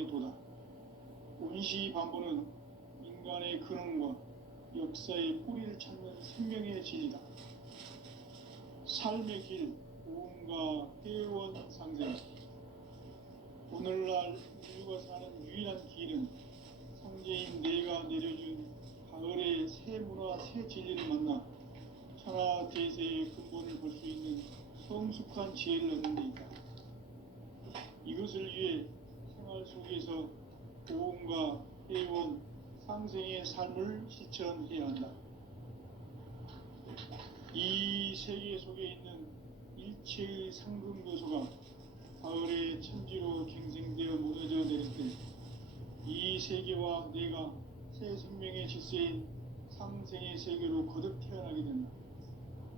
수준에 도달. 운시 반보는 인간의 근원과 역사의 뿌리를 찾는 생명의 진리다. 삶의 길, 고음과 회원 상생. 오늘날 인류가 사는 유일한 길은 성제인 내가 내려준 가을의 새 문화, 새 진리를 만나 천하 대세의 근본을 볼 수 있는 성숙한 지혜를 얻는 데 있다. 이것을 위해 생활 속에서 고음과 회원, 상생의 삶을 실천해야 한다. 이 세계 속에 있는 일체의 상금 요소가 가을의 천지로 갱생되어 무너져 내릴 때 이 세계와 내가 새 생명의 질서인 상생의 세계로 거듭 태어나게 된다.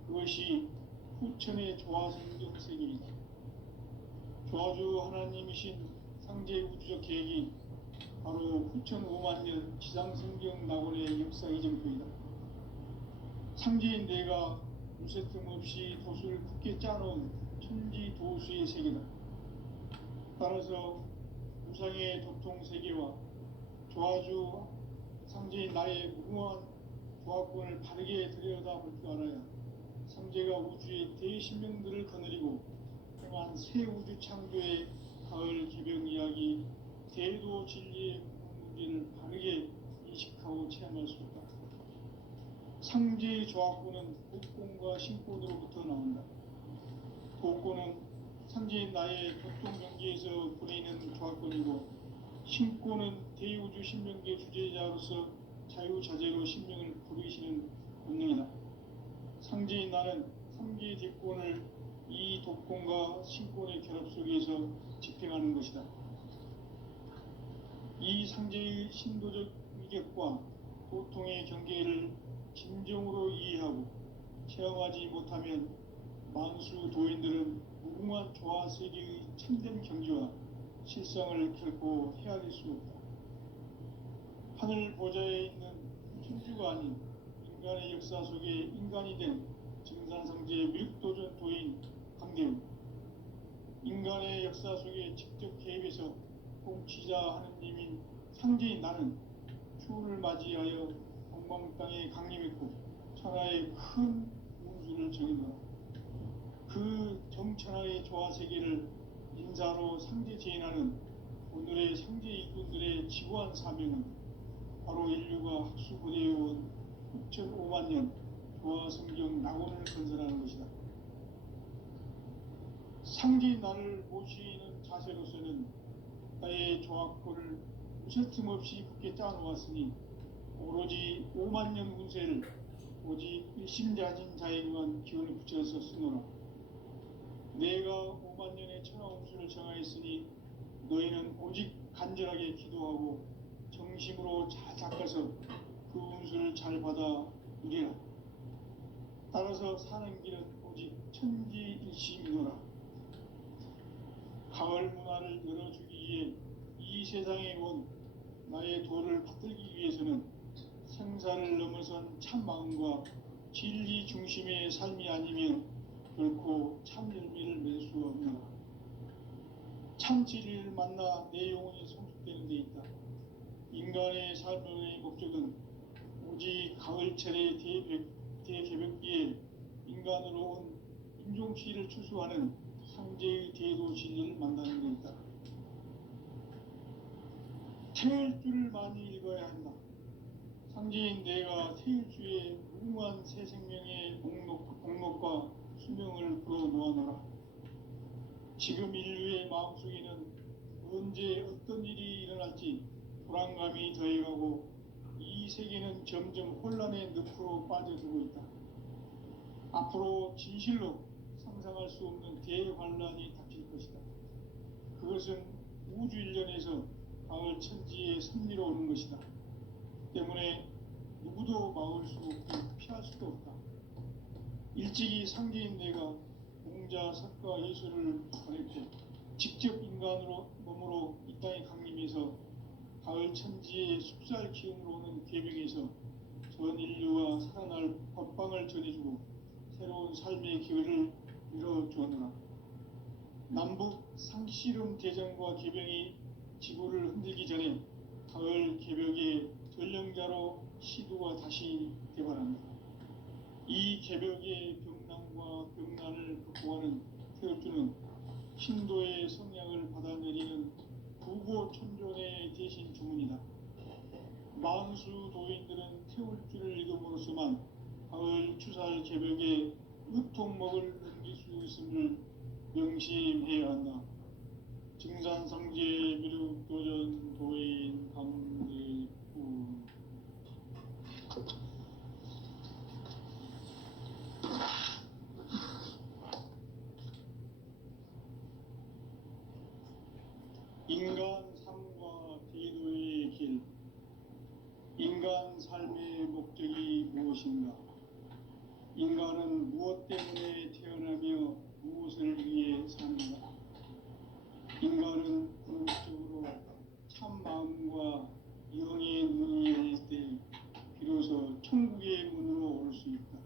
그것이 후천의 조화성경 세계이다. 조화주 하나님이신 상제 우주적 계획이 바로 후천 5만 년 지상성경 낙원의 역사 이정표이다. 상제인 내가 무쇠 틈 없이 도수를 굳게 짜놓은 천지 도수의 세계다. 따라서 우상의 도통 세계와 조화주 상제인 나의 무궁한 조화권을 바르게 들여다볼 줄 알아야 상제가 우주의 대신명들을 거느리고 행한 새 우주 창조의 가을 개병 이야기, 대도 진리의 문제를 바르게 인식하고 체험할 수 있다. 상제의 조화권은 복권과 신권으로부터 나온다. 복권은 상제인 나의 교통경계에서 보내는 조화권이고, 신권은 대우주 신명계 주제자로서 자유자재로 신명을 부르시는 본능이다. 상제인 나는 3개의 대권을 이 독권과 신권의 결합 속에서 집행하는 것이다. 이 상제의 신도적 위격과 고통의 경계를 진정으로 이해하고 체험하지 못하면 만수 도인들은 무궁한 조화 세계의 참된 경지와 실상을 결코 헤아릴 수 없다. 하늘 보좌에 있는 천주가 아닌 인간의 역사 속에 인간이 된 증산성제 밀도전 도인 강대우, 인간의 역사 속에 직접 개입해서 통치자 하느님인 상제인 나는 추운을 맞이하여 동방 땅에 강림했고 천하의 큰 운수를 정해놓아 그 정천하의 조화세계를 인사로 상제 제인하는 오늘의 상제 일꾼들의 지구한 사명은 바로 인류가 학수고대해온 6,5만 년 조화성경 낙원을 건설하는 것이다. 상제인 나를 모시는 자세로서는 나의 조화권을 무쇠 틈 없이 굳게 짜놓았으니 오로지 5만 년 운세를 오직 일심자진 자에게만 기운을 붙여서 쓰노라. 내가 5만 년의 천하 운수를 정하였으니 너희는 오직 간절하게 기도하고 정심으로 잘 닦아서 그 운수를 잘 받아 누리라. 따라서 사는 길은 오직 천지일심이노라. 가을 문화를 열어주기 위해 이 세상에 온 나의 도를 받들기 위해서는 생사를 넘어선 참 마음과 진리 중심의 삶이 아니면 결코 참 열매를 맺을 수 없노라. 참 진리를 만나 내 영혼이 성숙되는 데 있다. 인간의 삶의 목적은 오직 가을철의 대개벽기에 인간으로 온 인종치를 추수하는 상제의 대도 진리를 만나는 데 있다. 태일주를 많이 읽어야 한다. 상제인 내가 태일주의 무궁한 새 생명의 목록과 수명을 풀어놓아노라. 지금 인류의 마음속에는 언제 어떤 일이 일어날지 불안감이 더해가고 이 세계는 점점 혼란의 늪으로 빠져들고 있다. 앞으로 진실로 상상할 수 없는 대환란이 닥칠 것이다. 그것은 우주 일련에서 가을 천지의 섭리로 오는 것이다. 때문에 누구도 막을 수 없고 피할 수도 없다. 일찍이 상제인 내가 공자, 석가, 예술을 보냈고 직접 인간으로 몸으로 이 땅에 강림해서 가을 천지의 숲살 기운으로 오는 계명에서 전 인류와 살아날 법방을 전해주고 새로운 삶의 기회를 이뤄주었노라. 남북 상씨름 대전과 계병이 지구를 흔들기 전에 가을 개벽의 전령자로 시두가 다시 개발합니다. 이 개벽의 벽난과 벽난을 극복하는 태울주는 신도의 성향을 받아내리는 구고천존의 대신 주문이다. 만수 도인들은 태울주를 읽음으로써만 가을 추살 개벽에 으통목을 넘길 수 있음을 명심해야 한다. 증산성제 미륵도전 도인 강대구. 인간 삶과 대도의 길. 인간 삶의 목적이 무엇인가? 인간은 무엇 때문에 태어나며 무엇을 위해 사는가? 인간은 궁극적으로 참 마음과 영의 눈이 열릴 때 비로소 천국의 문으로 올 수 있다.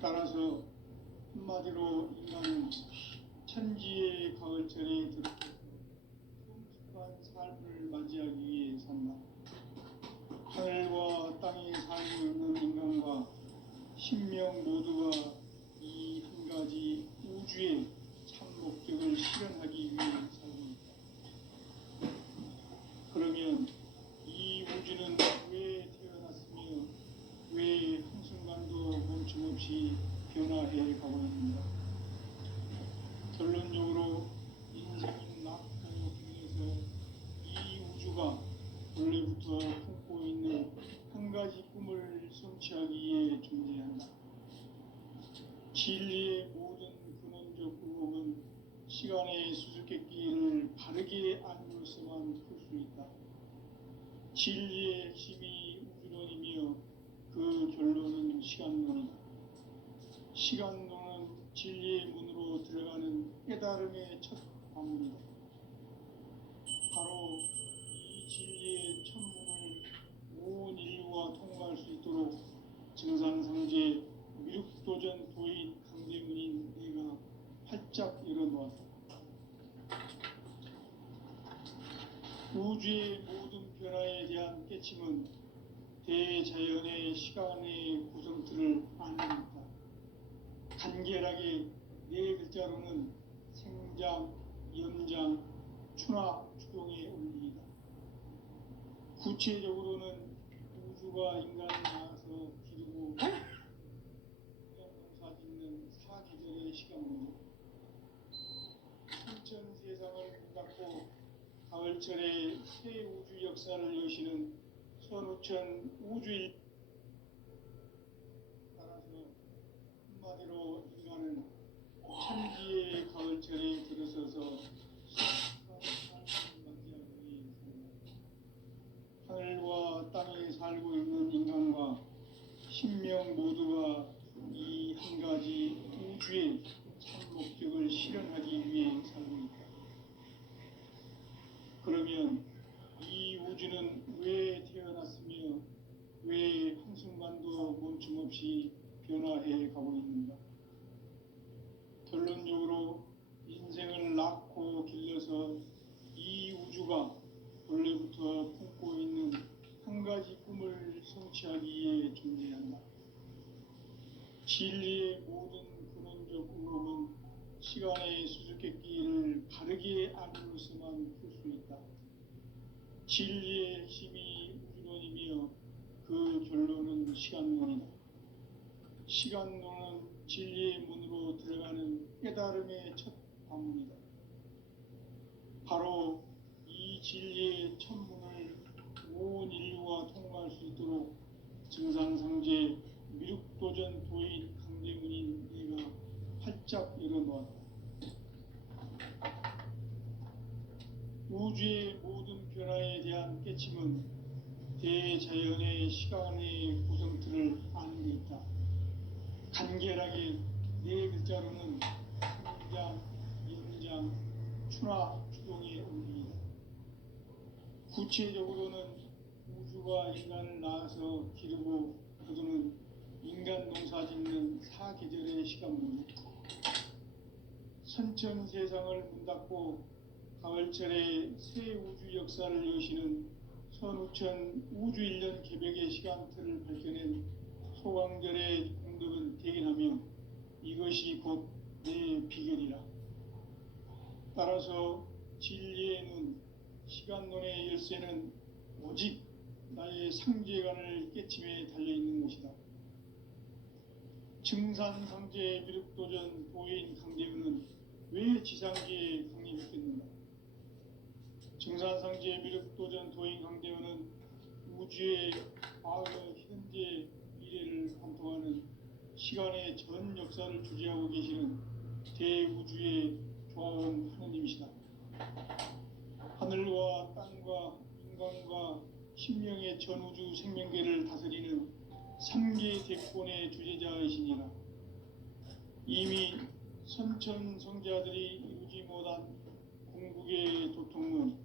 따라서 한마디로 인간은 천지의 가을철에 들어서 성숙한 삶을 맞이하기 위해 산다. 하늘과 땅에 살고 있는 인간과 신명 모두가 이 한 가지 우주의 참 목적을 실현하기 위해 살고 있다. 그러면 이 우주는 왜 태어났으며 왜 한순간도 멈춤없이 변화해 가고 있는가? 결론적으로 인생은 낙고 중에서 이 우주가 원래부터 품고 있는 한 가지 꿈을 성취하기 위해 존재한다. 진리의 모든 근원적 의혹은 시간의 수수께끼를 바르게 알므로서만 풀 수 있다. 진리의 핵심이 우주론이며 그 결론은 시간론이다. 시간론은 진리의 문으로 들어가는 깨달음의 첫 관문이다. 바로 이 진리의 천문을 온 인류가 통과할 수 있도록 증산성제 미륵도전 도인 강대문인 내가 활짝 열어놓았다. 우주의 모든 변화에 대한 깨침은 대자연의 시간의 구성틀을 아는 것이다. 간결하게 네 글자로는 생장, 연장, 추나 추동의 원리이다. 구체적으로는 우주가 인간을 낳아서 기르고 농사 짓는 사계절의 시간입니다. 신천 세상을 문 닫고 가을철에 새 우주 역사를 여시는 선우천 우주일. 따라서 한마디로 인간은 천지의 가을철에 들어서서 하늘과 땅에 살고 있는 인간과 신명 모두가 이 한 가지 우주의 참 목적을 실현하기 위해 살고 있다. 그러면 이 우주는 왜 태어났으며 왜 한순간도 멈춤없이 변화해 가고 있는가? 결론적으로 인생을 낳고 길러서 이 우주가 원래부터 품고 있는 한 가지 꿈을 성취하기 위해 존재한다. 진리의 모든 근원적 의혹은 시간의 수수께끼를 바르게 알므로서만 풀 수 있다. 진리의 핵심이 우주론이며 그 결론은 시간론이다. 시간론은 진리의 문으로 들어가는 깨달음의 첫 관문이다. 바로 이 진리의 천문을 온 인류가 통과할 수 있도록 증산성제 미륵도전 도인 강대문인 내가 활짝 열어놓았다. 우주의 모든 변화에 대한 깨침은 대자연의 시간의 구성틀을 아는 데 있다. 간결하게 네 글자로는 생장, 연장, 추나 추동의 원리이다. 구체적으로는 우주가 인간을 낳아서 기르고 거두는 인간 농사 짓는 사계절의 시간문이다. 선천 세상을 문 닫고 가을철에 새 우주 역사를 여시는 선우천 우주일년 개벽의 시간틀을 밝혀낸 소강절의 공덕은 대견하며 이것이 곧 내 비결이라. 따라서 진리의 눈, 시간론의 열쇠는 오직 나의 상제관을 깨침에 달려있는 것이다. 증산상제 미륵도전 도인 강대우는 왜 지상계에 강림했겠는가? 증산상제 미륵도전 도인 강대우는 우주의 과거, 현재, 미래를 관통하는 시간의 전 역사를 주재하고 계시는 대우주의 조화원 하느님이시다. 하늘과 땅과 인간과 신명의 전우주 생명계를 다스리는 삼계 대권의 주제자이시니라. 이미 선천성자들이 이루지 못한 궁극의 도통은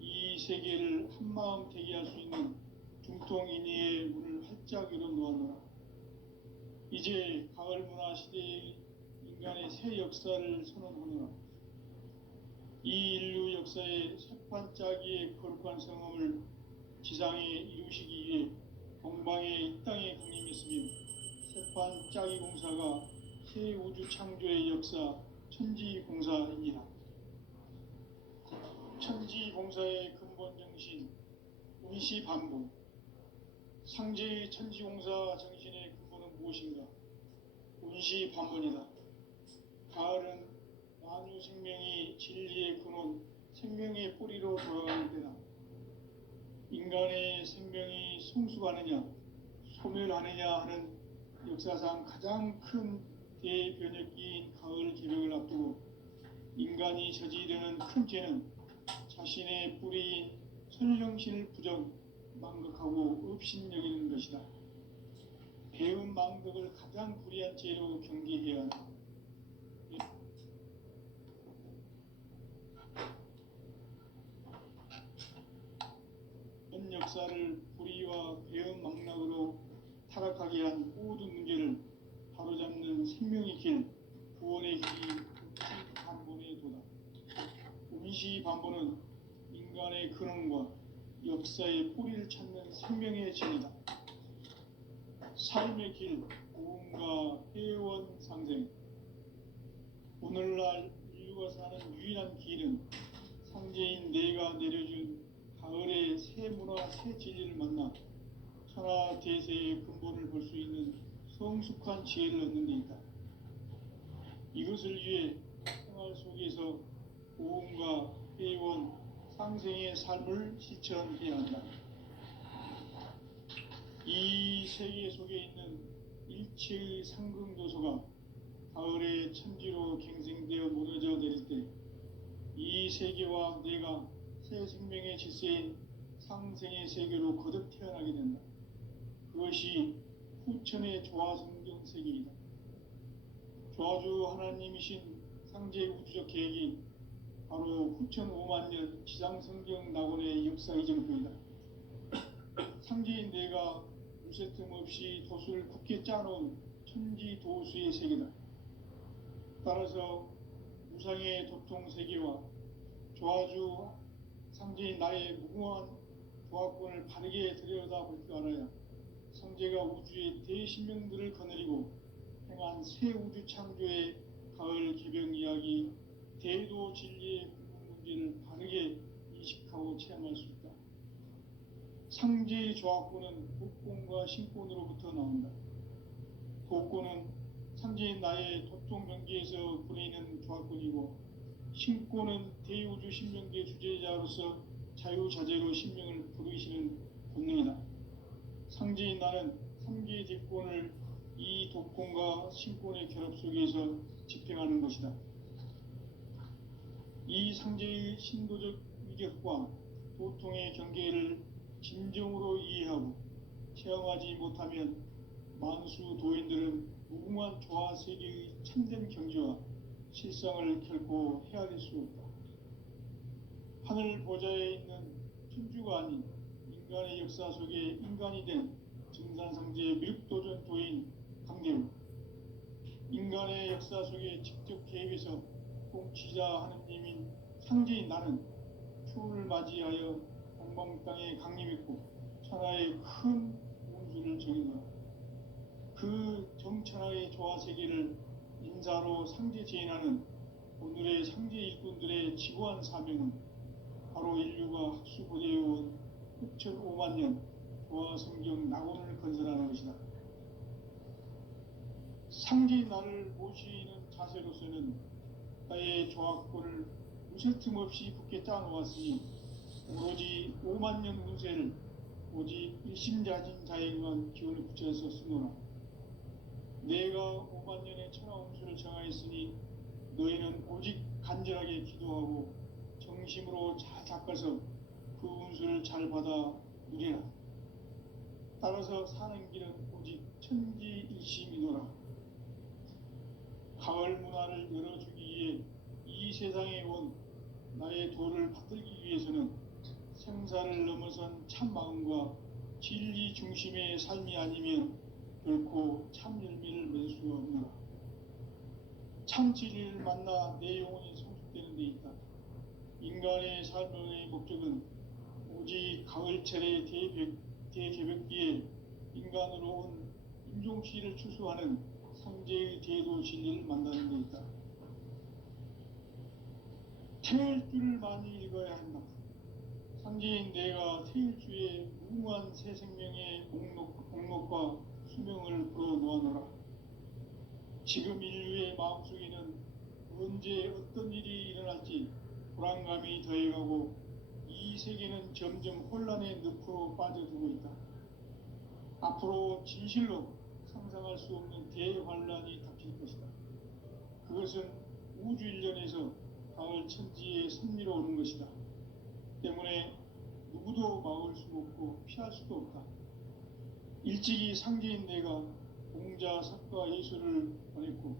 이 세계를 한마음 되게 할 수 있는 중통인의의 문을 활짝 열어놓았노라. 이제 가을 문화 시대의 인간의 새 역사를 선언하노라. 이 인류 역사의 새반짝이의 거룩한 성험을 지상에 이루시기 위해 동방의 이 땅에 강림했으며 새반짝이 공사가 새 우주 창조의 역사 천지공사입니다. 천지공사의 근본 정신 운시반복. 상제의 천지공사 정신의 근본은 무엇인가? 운시반복이다. 가을은 만유 생명이 진리의 근원, 생명의 뿌리로 돌아가는 때다. 인간의 생명이 성숙하느냐, 소멸하느냐 하는 역사상 가장 큰 대변혁기인 가을 개벽을 앞두고 인간이 저지르는 큰 죄는 자신의 뿌리인 선령신을 부정, 망극하고 업신여기는 것이다. 배운 망극을 가장 불의한 죄로 경계해야 한다. 전 역사를 불의와 배은 망락으로 타락하게 한 모든 문제를 바로잡는 생명의 길, 구원의 길이 운시반본의 도다. 운시반본은 인간의 근원과 역사의 뿌리를 찾는 생명의 진이다. 삶의 길, 고음과 회원 상생. 오늘날 인류가 사는 유일한 길은 상제인 내가 내려준 가을의 새 문화, 새 진리를 만나 천하 대세의 근본을 볼 수 있는 성숙한 지혜를 얻는 데 있다. 이것을 위해 생활 속에서 고음과 회원, 상생의 삶을 실천해야 한다. 이 세계 속에 있는 일체의 상금도소가 가을의 천지로 갱생되어 무너져 내릴 때 이 세계와 내가 새 생명의 질서인 상생의 세계로 거듭 태어나게 된다. 그것이 후천의 조화성경 세계이다. 조화주 하나님이신 상제 우주적 계획이 바로 후천 5만년 지상성경 낙원의 역사 이정표이다. 상제인 내가 무쇠 틈 없이 도수를 굳게 짜놓은 천지도수의 세계다. 따라서 무상의 도통세계와 조화주 상제인 나의 무궁한 조화권을 바르게 들여다볼 줄 알아야 상제가 우주의 대신명들을 거느리고 행한 새 우주 창조의 가을 개벽 이야기, 대도 진리의 문제를 바르게 인식하고 체험할 수 있다. 상제의 조화권은 도권과 신권으로부터 나온다. 도권은 상제인 나의 도통 경계에서 부리는 조화권이고, 신권은 대우주 신명계 주제자로서 자유자재로 신명을 부르시는 본능이다. 상제인 나는 3개의 대권을 이 도권과 신권의 결합 속에서 집행하는 것이다. 이 상제의 신도적 위력과 도통의 경계를 진정으로 이해하고 체험하지 못하면 만수 도인들은 무궁한 조화 세계의 참된 경지와 실상을 결코 헤아릴 수 없다. 하늘 보좌에 있는 천주가 아닌 인간의 역사 속에 인간이 된 증산상제 미륵도전 도인 강대우. 인간의 역사 속에 직접 개입해서 통치자 하느님인 상제인 나는 추운을 맞이하여 동방 땅에 강림했고 천하의 큰 운수를 정했노라. 그 정천하의 조화세계를 인사로 상제 제인하는 오늘의 상제 일꾼들의 지구한 사명은 바로 인류가 학수고대해온 6,500만 년 조화성경 낙원을 건설하는 것이다. 상제인 나를 모시는 자세로서는 나의 조화권을 무쇠틈 없이 굳게 짜놓았으니 오로지 5만 년 운세를 오직 일심자진 자에게만 기운을 붙여서 쓰노라. 내가 5만 년의 천하 운수를 정하였으니 너희는 오직 간절하게 기도하고 정심으로 잘 닦아서 그 운수를 잘 받아 누리라. 따라서 사는 길은 오직 천지일심이노라. 가을 문화를 열어주기 위해 이 세상에 온 나의 도를 받들기 위해서는 생사를 넘어선 참 마음과 진리 중심의 삶이 아니면 결코 참 열매를 맺을 수가 없노라. 참 진리를 만나 내 영혼이 성숙되는 데 있다. 인간의 삶의 목적은 오직 가을철의 대개벽기에 인간으로 온 임종시를 추수하는 상제의 대도 진리를 만나는 데 있다. 태일주를 많이 읽어야 한다. 상제인 내가 태일주의 무궁한 새 생명의 목록과 수명을 풀어놓아노라. 지금 인류의 마음속에는 언제 어떤 일이 일어날지 불안감이 더해가고 이 세계는 점점 혼란의 늪으로 빠져들고 있다. 앞으로 진실로 상상할 수 없는 대환란이 닥칠 것이다. 그것은 우주 일련에서 가을 천지의 섭리로 오는 것이다. 때문에 누구도 막을 수 없고 피할 수도 없다. 일찍이 상제인 내가 공자, 석가, 예수를 보냈고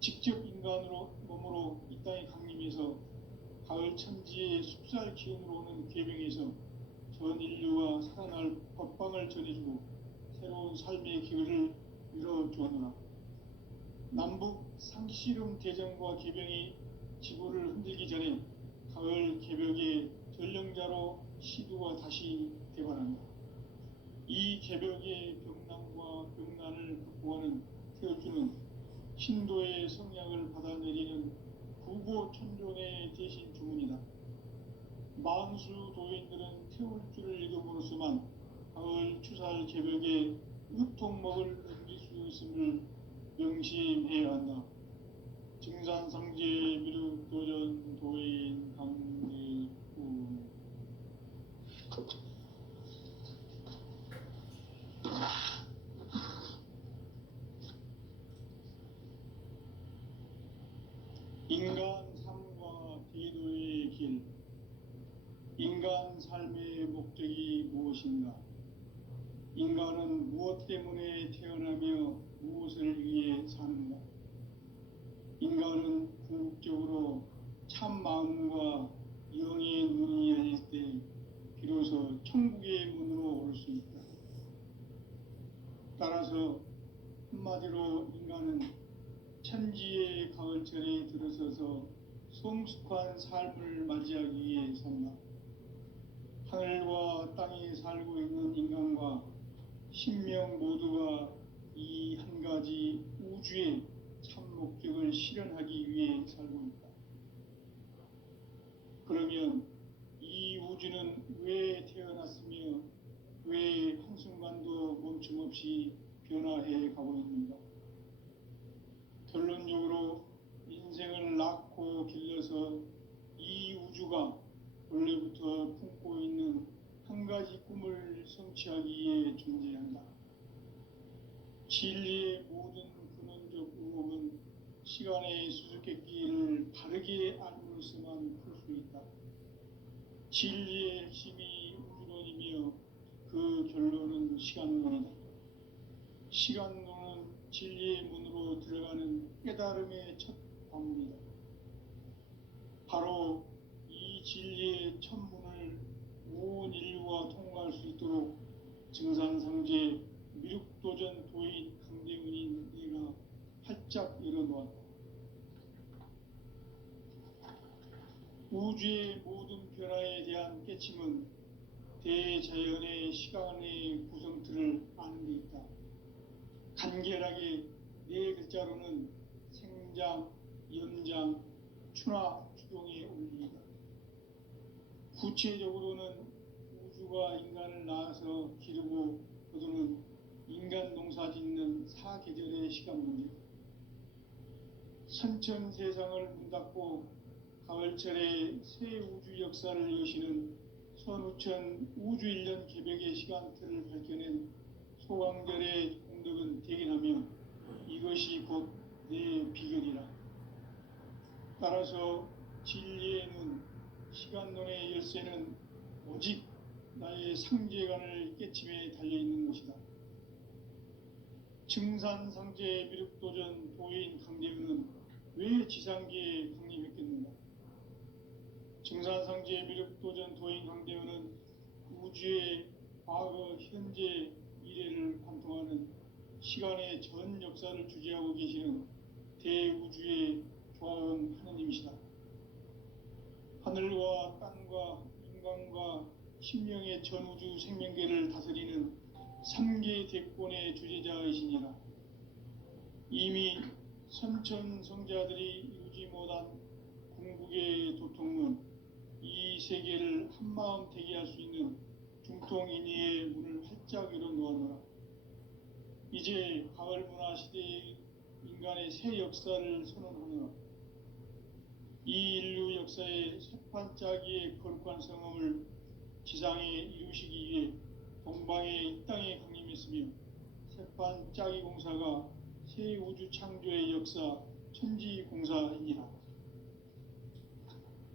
직접 인간으로 몸으로 이 땅에 강림해서 가을 천지의 숲살 기운으로 오는 궤병에서 전 인류가 살아날 법방을 전해주고 새로운 삶의 기회를 열어주었노라. 남북 상씨름 대전과 개병이 지구를 흔들기 전에 가을 개벽의 전령자로 시두가 다시 대발한다. 이 개벽의 병난과 병난을 극복하는 태울주는 신도의 성량을 받아내리는 구고천존의 대신 주문이다. 만수 도인들은 태울주를 읽음으로써만 가을 추살 개벽의 의통목을 넘길 수 있음을 명심해야 한다. 증산상제 미륵도전 도인 강대구. 인간 삶과 대도의 길. 인간 삶의 목적이 무엇인가? 인간은 무엇 때문에 태어나며 무엇을 위해 사는가? 인간은 궁극적으로 참 마음과 영의 눈이 열릴 때 비로소 천국의 문으로 올 수 있다. 따라서 한마디로 인간은 천지의 가을철에 들어서서 성숙한 삶을 맞이하기 위해 산다. 하늘과 땅에 살고 있는 인간과 신명 모두가 이 한 가지 우주의 참 목적을 실현하기 위해 살고 있다. 그러면 이 우주는 왜 태어났으며 왜 한순간도 멈춤없이 변화해 가고 있는가? 결론적으로 인생을 낳고 길러서 이 우주가 원래부터 품고 있는 한 가지 꿈을 성취하기 위해 존재한다. 진리의 모든 근원적 의혹은 시간의 수수께끼를 바르게 알므로서만 풀 수 있다. 진리의 핵심이 우주론이며 그 결론은 시간론이다. 시간론은 진리의 문으로 들어가는 깨달음의 첫 방문이다. 바로 이 진리의 첫 문을 온 인류가 통과할 수 있도록 증산상제 미륵도전 도인 강대문인 내가 활짝 열어놓았다. 우주의 모든 변화에 대한 깨침은 대자연의 시간의 구성틀을 아는 데 있다. 간결하게 네 글자로는 생장, 연장, 추나 추동의 원리이다. 구체적으로는 우주가 인간을 낳아서 기르고 거두는 인간 농사 짓는 사계절의 시간 문제, 선천 세상을 문 닫고 가을철에 새 우주 역사를 여시는 선우천 우주 1년 개벽의 시간틀을 밝혀낸 소강절의 공덕은 대견하며 이것이 곧 내 비결이라. 따라서 진리의 눈, 시간론의 열쇠는 오직 나의 상제관을 깨침에 달려있는 것이다. 증산상제 미륵도전 도인 강대우는 왜 지상계에 강림했겠는가? 증산상제 미륵도전 도인 강대우는 우주의 과거, 현재, 미래를 관통하는 시간의 전 역사를 주재하고 계시는 대우주의 조화원 하느님이시다. 하늘과 땅과 인간과 신명의 전우주 생명계를 다스리는 3계 대권의 주재자이시니라. 이미 선천성자들이 이루지 못한 궁극의 도통은 이 세계를 한마음 되게 할 수 있는 중통인의의 문을 활짝 열어 놓아노라. 이제 가을 문화 시대의 인간의 새 역사를 선언하노라. 이 인류 역사의 새판짜기의 거룩한 성험을 지상에 이루시기 위해 동방의 이 땅에 강림했으며 새판짜기 공사가 새 우주 창조의 역사 천지공사이니라.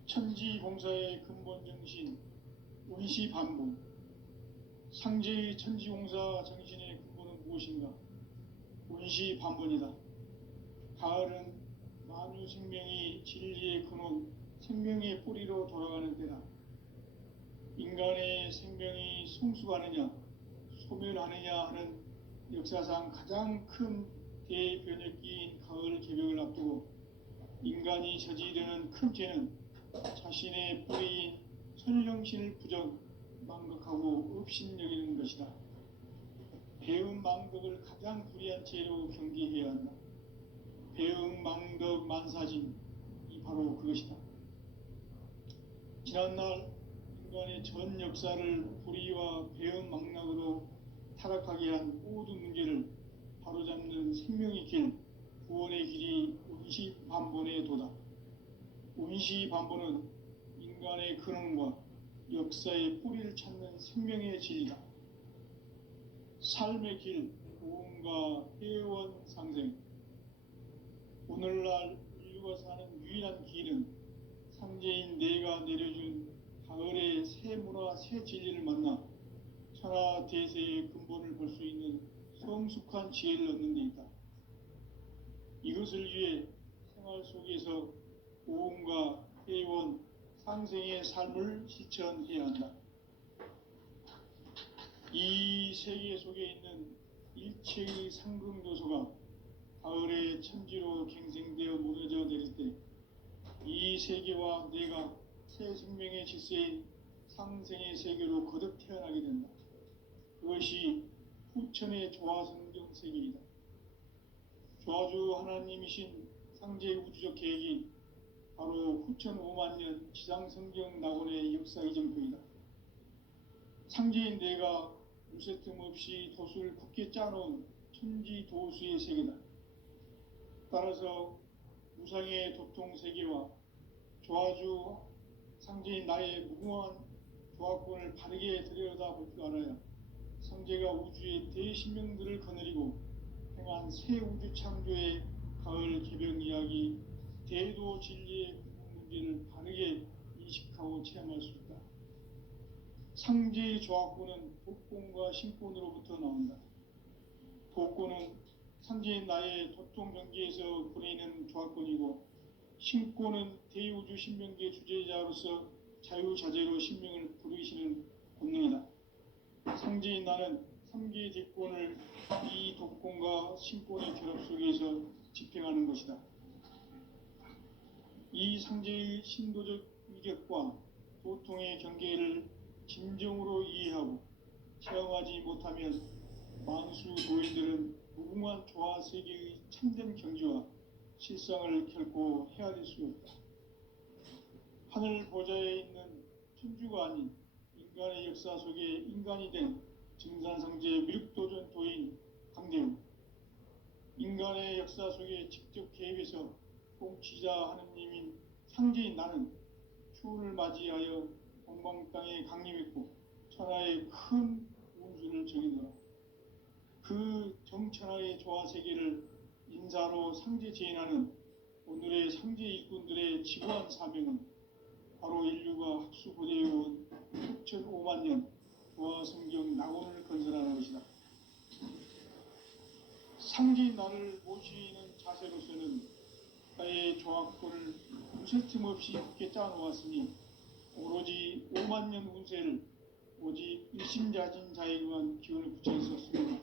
천지공사의 근본 정신 운시반복. 상제의 천지공사 정신의 근본은 무엇인가? 운시반본이다. 가을은 만유 생명이 진리의 근원, 생명의 뿌리로 돌아가는 때다. 인간의 생명이 성숙하느냐, 소멸하느냐 하는 역사상 가장 큰 대변혁기인 가을 개벽을 앞두고 인간이 저지르는 큰 죄는 자신의 뿌리인 선령신을 부정, 망각하고 업신여기는 것이다. 배움 망덕을 가장 불의한 죄로 경계해야 한다. 배움 망덕 만사진이 바로 그것이다. 지난날 인간의 전 역사를 불의와 배움 망락으로 타락하게 한 모든 문제를 바로잡는 생명의 길, 구원의 길이 운시반본의 도다. 운시반본은 인간의 근원과 역사의 뿌리를 찾는 생명의 진리다. 삶의 길, 고음과 회원 상생. 오늘날 인류가 사는 유일한 길은 상제인 내가 내려준 가을의 새 문화, 새 진리를 만나 천하 대세의 근본을 볼 수 있는 성숙한 지혜를 얻는 데 있다. 이것을 위해 생활 속에서 고음과 회원, 상생의 삶을 실천해야 한다. 이 세계 속에 있는 일체의 상금도소가 가을의 천지로 갱생되어 무너져 내릴 때 이 세계와 내가 새 생명의 질서인 상생의 세계로 거듭 태어나게 된다. 그것이 후천의 조화성경 세계이다. 조화주 하나님이신 상제 우주적 계획이 바로 후천 5만년 지상성경 낙원의 역사 이정표이다. 상제인 내가 무쇠 틈 없이 도수를 굳게 짜놓은 천지 도수의 세계다. 따라서 무상의 도통 세계와 조화주 상제인 나의 무궁한 조화권을 바르게 들여다볼 줄 알아야 상제가 우주의 대신명들을 거느리고 행한 새 우주 창조의 가을 개벽 이야기, 대도 진리의 문제를 바르게 인식하고 체험할 수 있다. 상제의 조화권은 독권과 신권으로부터 나온다. 독권은 상제인 나의 도통 경계에서 보내는 조화권이고, 신권은 대우주 신명계 주제자로서 자유자재로 신명을 부르시는 권능이다. 상제인 나는 3계 대권을 이 독권과 신권의 결합 속에서 집행하는 것이다. 이 상제의 신도적 이격과 고통의 경계를 진정으로 이해하고 체험하지 못하면 만수 도인들은 무궁한 조화 세계의 참된 경지와 실상을 결코 헤아릴 수 없다. 하늘 보좌에 있는 천주가 아닌 인간의 역사 속에 인간이 된 증산성제 미륵도전 도인 강대우, 인간의 역사 속에 직접 개입해서 통치자 하느님인 상제인 나는 추운을 맞이하여 동방 땅에 강림했고 천하의 큰 운수를 정해노라. 그 정천하의 조화세계를 인사로 상제 제인하는 오늘의 상제 일꾼들의 지구한 사명은 바로 인류가 학수고대해온 6,500만 년 조화성경 낙원을 건설하는 것이다. 상제인 나를 모시는 자세로서는 나의 조합권을 무쇠틈 없이 굳게 짜놓았으니 오로지 5만 년 운세를 오직 일심자진 자에게만 기운을 붙여 있었습니다.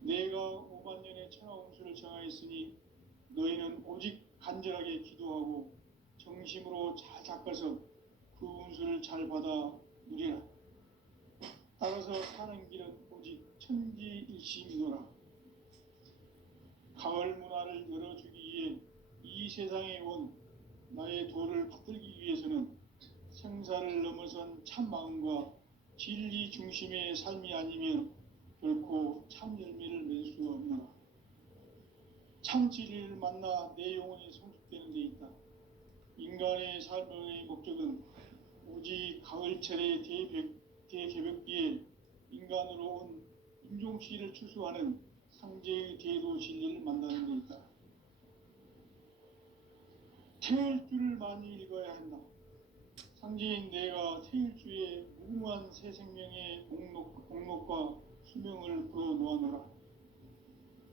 내가 5만 년의 천하 운수를 정하였으니 너희는 오직 간절하게 기도하고 정심으로 잘 닦아서 그 운수를 잘 받아 누리라. 따라서 사는 길은 오직 천지일심이노라. 가을 문화를 열어주기 위해 이 세상에 온 나의 도를 받들기 위해서는 생사를 넘어선 참 마음과 진리 중심의 삶이 아니면 결코 참 열매를 맺을 수 없노라. 참 진리를 만나 내 영혼이 성숙되는 데 있다. 인간의 삶의 목적은 오직 가을철의 대개벽기에 인간으로 온 인종시를 추수하는 상제의 대도 진리를 만나는 데 있다. 태일주를 많이 읽어야 한다. 상제인 내가 태일주의 무궁한 새 생명의 공록과 수명을 불어놓아노라.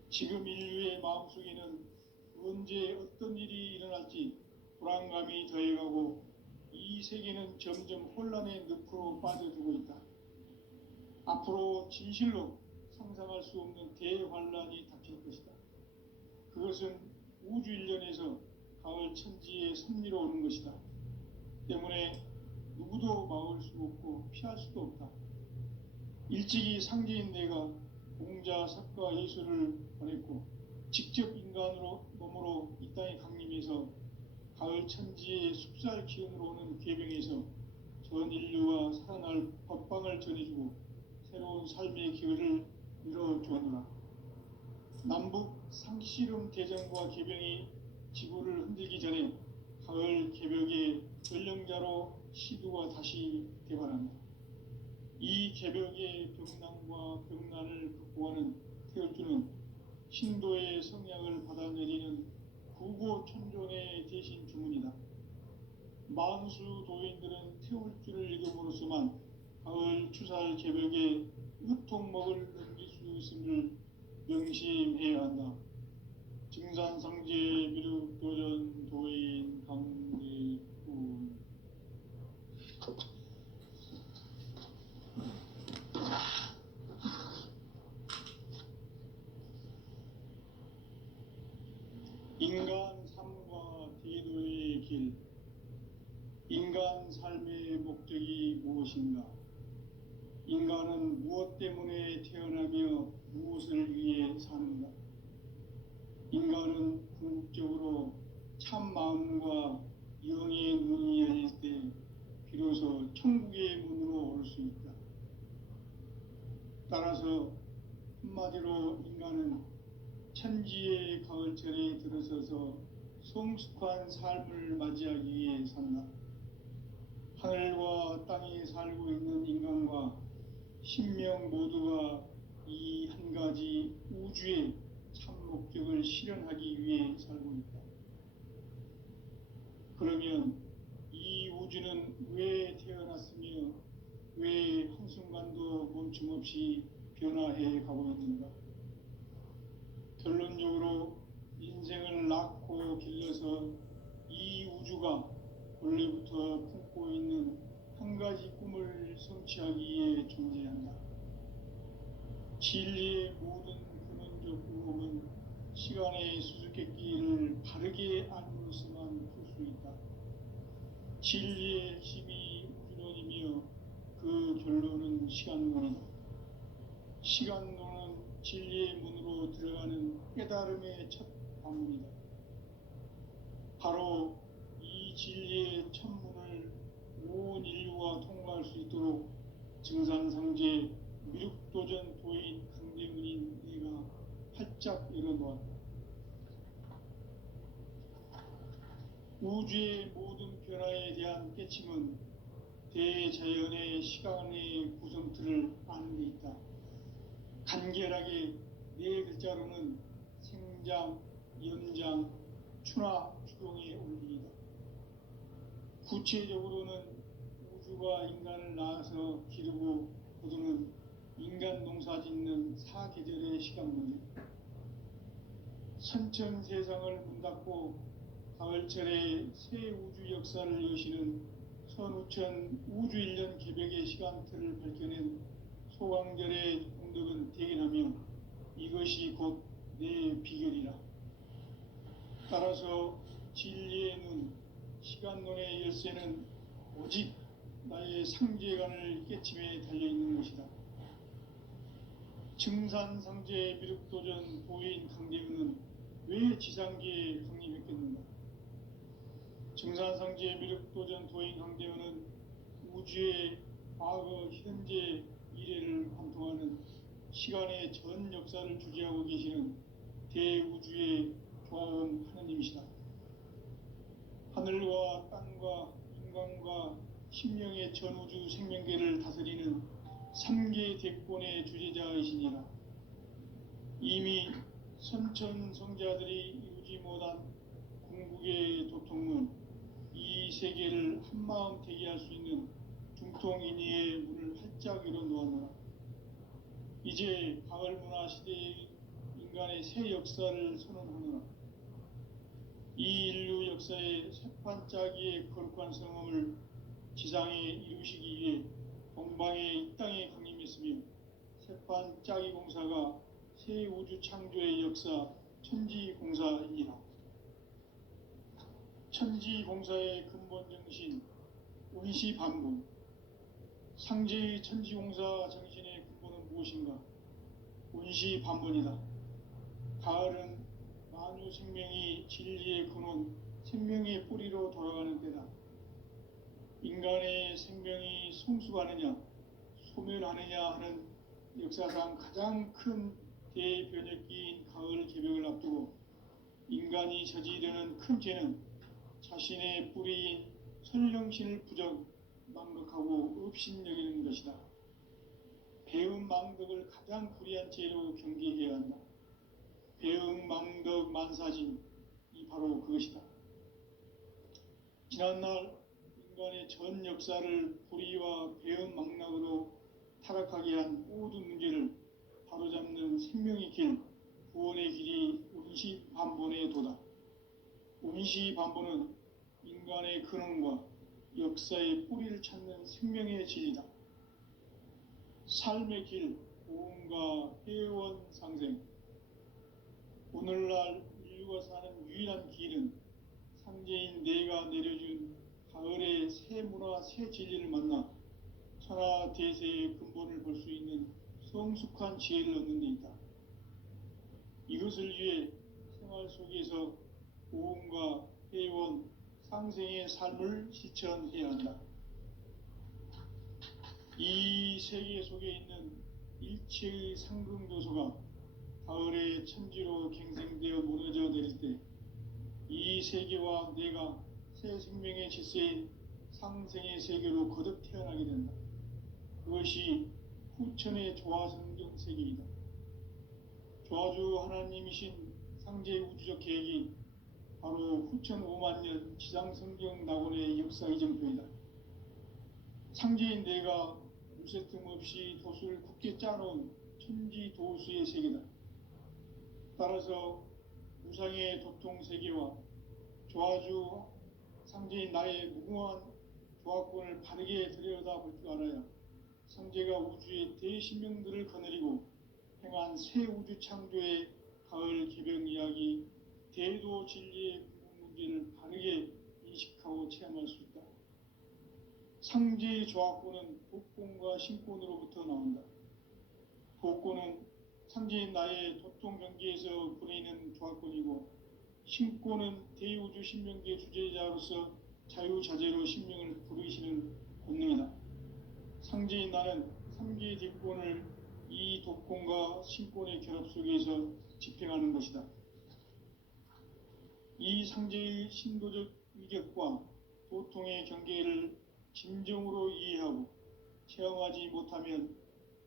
지금 인류의 마음속에는 언제 어떤 일이 일어날지 불안감이 더해가고 이 세계는 점점 혼란의 늪으로 빠져들고 있다. 앞으로 진실로 상상할 수 없는 대환란이 닥칠 것이다. 그것은 우주 일련에서 가을 천지의 섭리로 오는 것이다. 때문에 누구도 막을 수 없고 피할 수도 없다. 일찍이 상제인 내가 공자, 석가, 예수를 보냈고 직접 인간으로 몸으로 이 땅에 강림해서 가을 천지의 숲살 기운으로 오는 궤병에서 전 인류가 살아날 법방을 전해주고 새로운 삶의 기회를 열어주었노라. 남북 상씨름 대전과 개병이 지구를 흔들기 전에 가을 개벽의 전령자로 시두가 다시 개발한다. 이 개벽의 병난과 병난을 극복하는 태울주는 신도의 성약을 받아내리는 구고천존의 대신 주문이다. 만수 도인들은 태울주를 읽음으로써만 가을 추살 개벽에 으통먹을 넘길 수 있음을 명심해야 한다. 증산성제 미륵도전 도인 강대훈. 인간 삶과 대도의 길. 인간 삶의 목적이 무엇인가? 인간은 무엇 때문에 태어나며 무엇을 위해 사는가? 인간은 궁극적으로 참 마음과 영의 눈이 열릴 때 비로소 천국의 문으로 올 수 있다. 따라서 한마디로 인간은 천지의 가을철에 들어서서 성숙한 삶을 맞이하기 위해 산다. 하늘과 땅에 살고 있는 인간과 신명 모두가 이 한 가지 우주의 참 목적을 실현하기 위해 살고 있다. 그러면 이 우주는 왜 태어났으며 왜 한순간도 멈춤없이 변화해 가고 있는가? 결론적으로 인생을 낳고 길러서 이 우주가 원래부터 품고 있는 한 가지 꿈을 성취하기 위해 존재한다. 진리의 모든 근원적 의혹은 시간의 수수께끼를 바르게 알므로서만 풀 수 있다. 진리의 핵심이 우주론이며 그 결론은 시간론이다. 시간론은 진리의 문으로 들어가는 깨달음의 첫 방문이다. 바로 이 진리의 첫 문을 온 인류가 통과할 수 있도록 증산상제 미륵도전 도인 강대문인 내가 활짝 열어놓았다. 우주의 모든 변화에 대한 깨침은 대자연의 시간의 구성틀을 아는 데 있다. 간결하게 네 글자로는 생장, 연장, 추나 추동의 원리이다. 구체적으로는 우주가 인간을 낳아서 기르고 거두는 인간 농사 짓는 사계절의 시간론이다. 선천 세상을 문 닫고 가을철에 새 우주 역사를 여시는 선우천 우주 1년 개벽의 시간틀을 밝혀낸 소강절의 공덕은 대견하며 이것이 곧 내 비결이라. 따라서 진리의 눈, 시간론의 열쇠는 오직 나의 상제관을 깨침에 달려있는 것이다. 증산상제 미륵도전 도인 강대은은 왜 지상계에 강림했겠는가? 증산상제 미륵도전 도인 강대은은 우주의 과거, 현재, 미래를 관통하는 시간의 전 역사를 주재하고 계시는 대우주의 조화원 하느님이시다. 하늘과 땅과 인간과 심령의 전우주 생명계를 다스리는 3계 대권의 주재자이시니라. 이미 선천성자들이 이루지 못한 궁극의 도통은 이 세계를 한마음 되게 할 수 있는 중통인의의 문을 활짝 열어놓았노라. 이제 가을문화 시대의 인간의 새 역사를 선언하노라. 이 인류 역사의 새판짜기의 거룩한 성험을 지상에 이루시기 위해 동방의 이 땅에 강림했으며 새판짜기 공사가 새 우주 창조의 역사 천지공사이니라. 천지공사의 근본 정신 운시반분. 상제의 천지공사 정신의 근본은 무엇인가? 운시반분이다. 가을은 만유 생명이 진리의 근원, 생명의 뿌리로 돌아가는 때다. 인간의 생명이 성숙하느냐, 소멸하느냐 하는 역사상 가장 큰 대변혁기인 가을 개벽을 앞두고 인간이 저지르는 큰 죄는 자신의 뿌리인 선령신을 부정, 망덕하고 업신여기는 것이다. 배음 망덕을 가장 불의한 죄로 경계해야 한다. 배음 망덕 만사진이 바로 그것이다. 지난날 인간의 전 역사를 불의와 배음 망락으로 타락하게 한 모든 문제를 바로잡는 생명의 길, 구원의 길이 운시반본의 도다. 운시반본은 인간의 근원과 역사의 뿌리를 찾는 생명의 진리다. 삶의 길, 고음과 회원 상생. 오늘날 인류가 사는 유일한 길은 상제인 내가 내려준 가을의 새 문화, 새 진리를 만나 천하 대세의 근본을 볼 수 있는 성숙한 지혜를 얻는 데 있다. 이것을 위해 생활 속에서 고음과 회원, 상생의 삶을 실천해야 한다. 이 세계 속에 있는 일체의 상금도소가 가을의 천지로 갱생되어 무너져 내릴 때 이 세계와 내가 새 생명의 질서인 상생의 세계로 거듭 태어나게 된다. 그것이 후천의 조화성경 세계이다. 조화주 하나님이신 상제 우주적 계획이 바로 후천 5만 년 지상성경 낙원의 역사 이정표이다. 상제인 내가 무쇠 틈 없이 돛을 굳게 짜놓은 천지 도수의 세계다. 따라서 무상의 도통 세계와 조화주 상제인 나의 무궁한 조화권을 바르게 들여다볼 줄 알아야 상제가 우주의 대신명들을 거느리고 행한 새 우주 창조의 가을 개벽 이야기, 대도 진리의 궁극 문제를 바르게 인식하고 체험할 수 있다. 상제의 조합권은 독권과 신권으로부터 나온다. 독권은 상제인 나의 도통 경계에서 부리는 조합권이고, 신권은 대우주 신명계 주제자로서 자유자재로 신명을 부르시는 권능이다. 상제인 나는 삼계의 뒷권을 이 독권과 신권의 결합 속에서 집행하는 것이다. 이 상제의 신도적 위격과 도통의 경계를 진정으로 이해하고 체험하지 못하면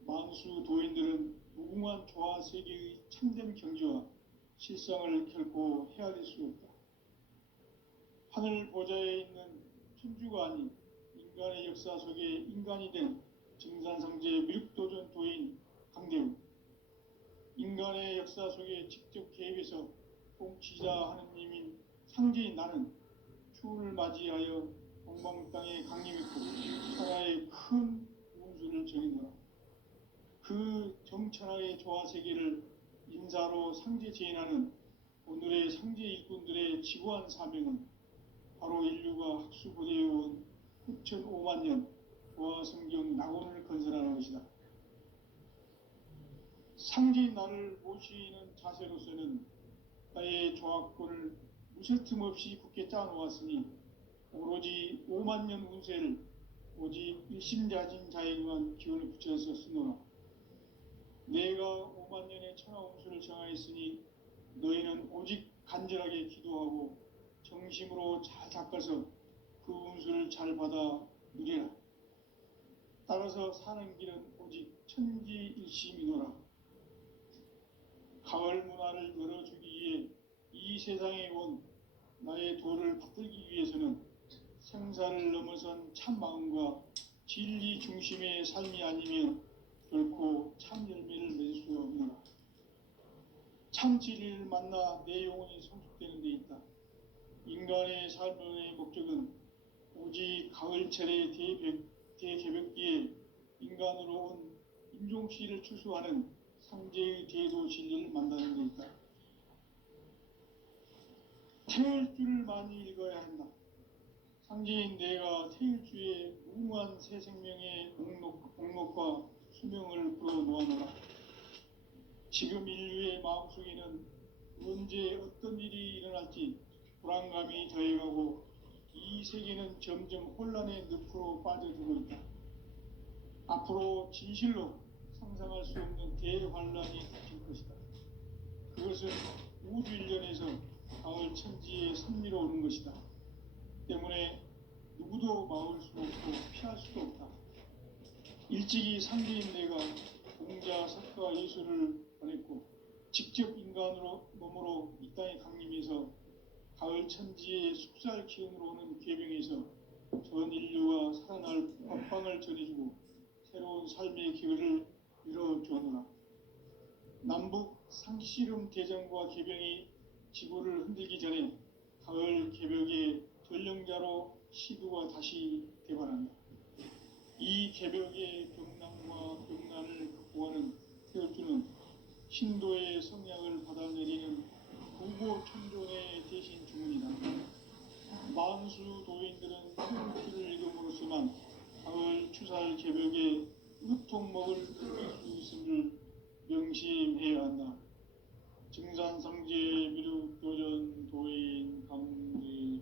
만수 도인들은 무궁한 조화 세계의 참된 경지와 실상을 결코 헤아릴 수 없다. 하늘 보좌에 있는 천주가 아닌 인간의 역사 속에 인간이 된 증산상제 미륵도전 도인 강대우, 인간의 역사 속에 직접 개입해서 통치자 하느님인 상제인 나는 추운을 맞이하여 동방 땅에 강림했고 천하의 큰 운수를 정해노라. 그 정천하의 조화 세계를 인사로 상제 제인하는 오늘의 상제 일꾼들의 지구한 사명은 바로 인류가 학수고대해온 후천 5만 년 조화 성경 낙원을 건설하는 것이다. 상제인 나를 모시는 자세로서는 나의 조합권을 무쇠 틈 없이 굳게 짜놓았으니 오로지 5만 년 운세를 오직 일심자진 자에게만 기운을 붙여서 쓰노라. 내가 5만 년의 천하 운수를 정하였으니 너희는 오직 간절하게 기도하고 정심으로 잘 닦아서 그 운수를 잘 받아 누리라. 따라서 사는 길은 오직 천지일심이노라. 가을 문화를 열어주기 위해 이 세상에 온 나의 도를 받들기 위해서는 생사를 넘어선 참마음과 진리 중심의 삶이 아니면 결코 참 열매를 맺을 수 없노라. 참 진리를 만나 내 영혼이 성숙되는 데 있다. 인간의 삶의 목적은 오직 가을철의 대개벽기에 인간으로 온 인종씨를 추수하는 상제의 대도 진리를 만나는 데 있다. 태일 줄을 많이 읽어야 한다. 상제인 내가 태일주의 무궁한 새 생명의 목록과 수명을 풀어놓아노라. 지금 인류의 마음속에는 언제 어떤 일이 일어날지 불안감이 더해가고 이 세계는 점점 혼란의 늪으로 빠져들고 있다. 앞으로 진실로 상상할 수 없는 대환란이 닥칠 것이다. 그것은 우주 일련에서 가을 천지에 선미로 오는 것이다. 때문에 누구도 막을 수 없고 피할 수도 없다. 일찍이 상제인 내가 공자, 석가, 예수를 보냈고 직접 인간으로 몸으로 이 땅에 강림해서 가을 천지의 숙살 기운으로 오는 계병에서 전 인류와 살아날 법방을 전해주고 새로운 삶의 기회를 이뤄주었노라. 남북 상씨름 대전과 계병이 지구를 흔들기 전에 가을 개벽의 전령자로 시두가 다시 개발한다. 이 개벽의 병난과 병난을 극복하는 태울주는 신도의 성량을 받아내리는 구고 천종의 대신 주문이다. 만수 도인들은 태울주를 읽음으로써만 가을 추살 개벽의 으통목을 이길 수 있음을 명심해야 한다. 증산상제 미륵도전 도인 강제훈.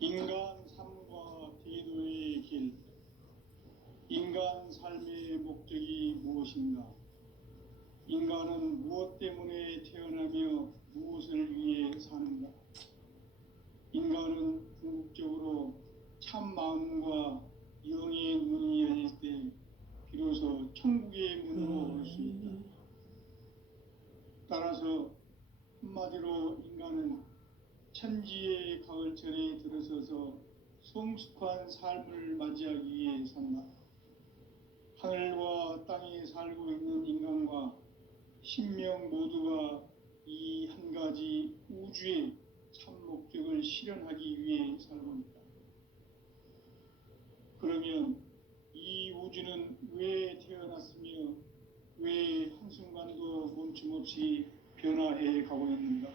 인간 삶과 대도의 길. 인간 삶의 목적이 무엇인가? 인간은 무엇 때문에 태어나며 무엇을 위해 사는가? 인간은 궁극적으로 참 마음과 영의 문이 열릴 때 비로소 천국의 문으로 올 수 있다. 따라서 한마디로 인간은 천지의 가을철에 들어서서 성숙한 삶을 맞이하기 위해 산다. 하늘과 땅에 살고 있는 인간과 신명 모두가 이 한 가지 우주의 참 목적을 실현하기 위해 살고 있다. 그러면 이 우주는 왜 태어났으며 왜 한순간도 멈춤없이 변화해 가고 있는가?